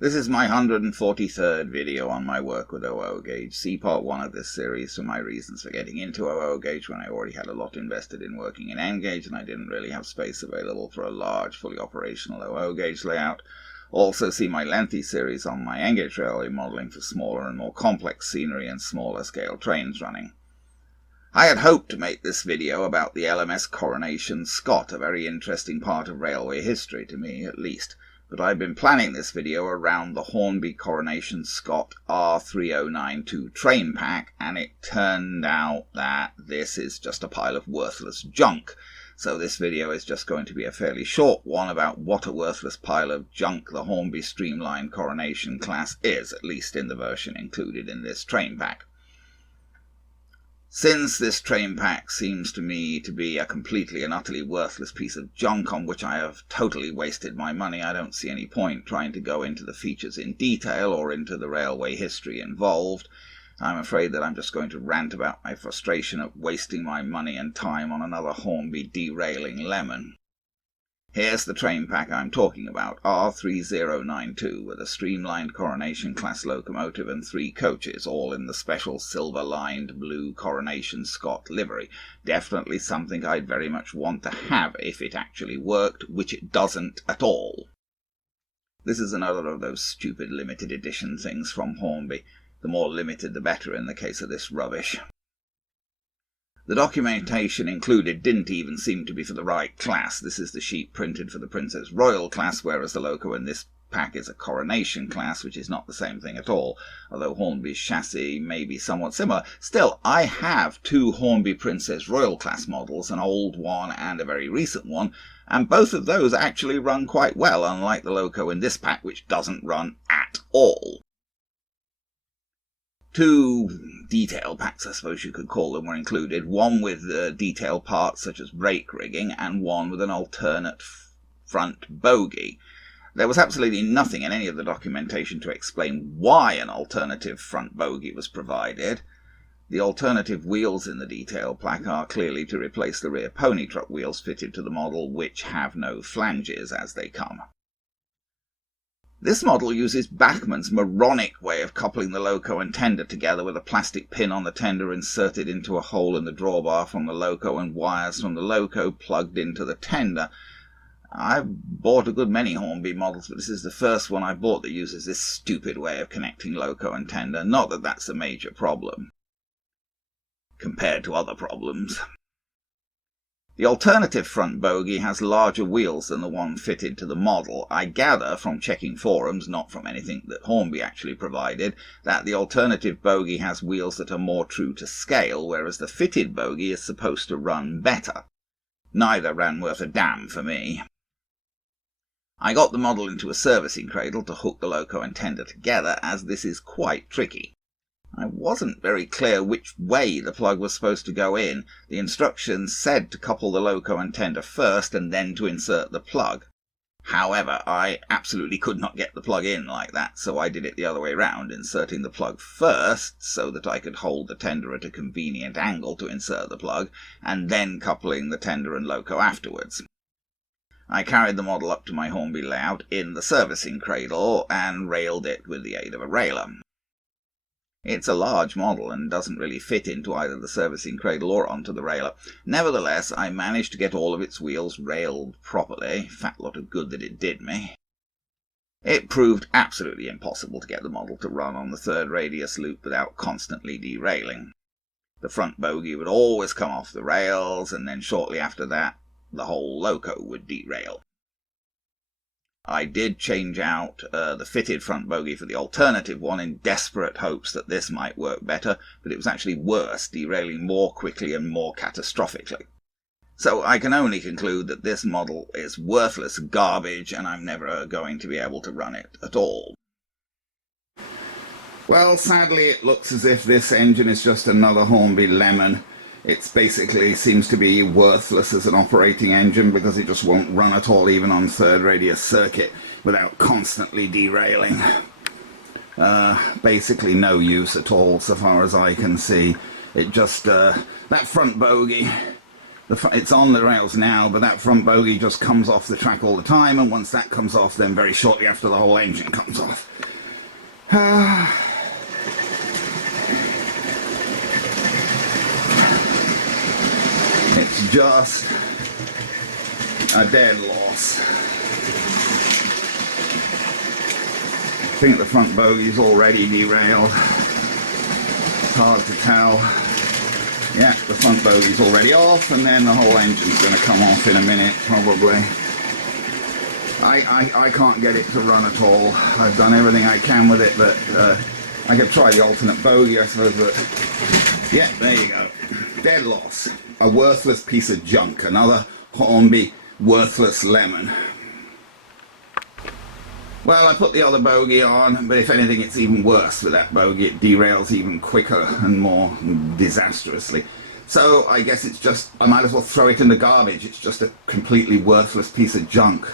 This is my 143rd video on my work with OO gauge. See part 1 of this series for my reasons for getting into OO gauge when I already had a lot invested in working in N gauge and I didn't really have space available for a large, fully operational OO gauge layout. Also see my lengthy series on my N gauge railway modelling for smaller and more complex scenery and smaller scale trains running. I had hoped to make this video about the LMS Coronation Scot, a very interesting part of railway history, to me at least. But I've been planning this video around the Hornby Coronation Scot R3092 train pack, and it turned out that this is just a pile of worthless junk. So this video is just going to be a fairly short one about what a worthless pile of junk the Hornby Streamlined Coronation class is, at least in the version included in this train pack. Since this train pack seems to me to be a completely and utterly worthless piece of junk on which I have totally wasted my money, I don't see any point trying to go into the features in detail or into the railway history involved. I'm afraid that I'm just going to rant about my frustration at wasting my money and time on another Hornby derailing lemon. Here's the train pack I'm talking about, R3092, with a streamlined Coronation class locomotive and 3 coaches, all in the special silver-lined blue Coronation Scot livery. Definitely something I'd very much want to have if it actually worked, which it doesn't at all. This is another of those stupid limited edition things from Hornby. The more limited the better in the case of this rubbish. The documentation included didn't even seem to be for the right class. This is the sheet printed for the Princess Royal class, whereas the loco in this pack is a Coronation class, which is not the same thing at all, although Hornby's chassis may be somewhat similar. Still, I have 2 Hornby Princess Royal class models, an old one and a very recent one, and both of those actually run quite well, unlike the loco in this pack, which doesn't run at all. 2 detail packs, I suppose you could call them, were included, one with detail parts such as brake rigging and one with an alternate front bogie. There was absolutely nothing in any of the documentation to explain why an alternative front bogie was provided. The alternative wheels in the detail pack are clearly to replace the rear pony truck wheels fitted to the model, which have no flanges as they come. This model uses Bachmann's moronic way of coupling the loco and tender together with a plastic pin on the tender inserted into a hole in the drawbar from the loco and wires from the loco plugged into the tender. I've bought a good many Hornby models, but this is the first one I bought that uses this stupid way of connecting loco and tender. Not that that's a major problem, compared to other problems. The alternative front bogie has larger wheels than the one fitted to the model. I gather from checking forums, not from anything that Hornby actually provided, that the alternative bogie has wheels that are more true to scale, whereas the fitted bogie is supposed to run better. Neither ran worth a damn for me. I got the model into a servicing cradle to hook the loco and tender together, as this is quite tricky. I wasn't very clear which way the plug was supposed to go in. The instructions said to couple the loco and tender first and then to insert the plug. However, I absolutely could not get the plug in like that, so I did it the other way round, inserting the plug first so that I could hold the tender at a convenient angle to insert the plug, and then coupling the tender and loco afterwards. I carried the model up to my Hornby layout in the servicing cradle and railed it with the aid of a railer. It's a large model and doesn't really fit into either the servicing cradle or onto the railer. Nevertheless, I managed to get all of its wheels railed properly. Fat lot of good that it did me. It proved absolutely impossible to get the model to run on the 3rd radius loop without constantly derailing. The front bogie would always come off the rails, and then shortly after that, the whole loco would derail. I did change out the fitted front bogie for the alternative one in desperate hopes that this might work better, but it was actually worse, derailing more quickly and more catastrophically. So I can only conclude that this model is worthless garbage and I'm never going to be able to run it at all. Well, sadly it looks as if this engine is just another Hornby lemon. It basically seems to be worthless as an operating engine because it just won't run at all, even on 3rd radius circuit, without constantly derailing. Basically no use at all so far as I can see. It just, that front bogie, it's on the rails now, but that front bogie just comes off the track all the time, and once that comes off, then very shortly after the whole engine comes off. It's just a dead loss. I think the front bogey's already derailed. It's hard to tell. Yeah, the front bogey's already off, and then the whole engine's going to come off in a minute, probably. I can't get it to run at all. I've done everything I can with it, but I could try the alternate bogey, I suppose, but yeah, there you go. Dead loss. A worthless piece of junk. Another Hornby worthless lemon. Well, I put the other bogey on, but if anything, it's even worse with that bogey. It derails even quicker and more disastrously. So I guess it's just, I might as well throw it in the garbage. It's just a completely worthless piece of junk.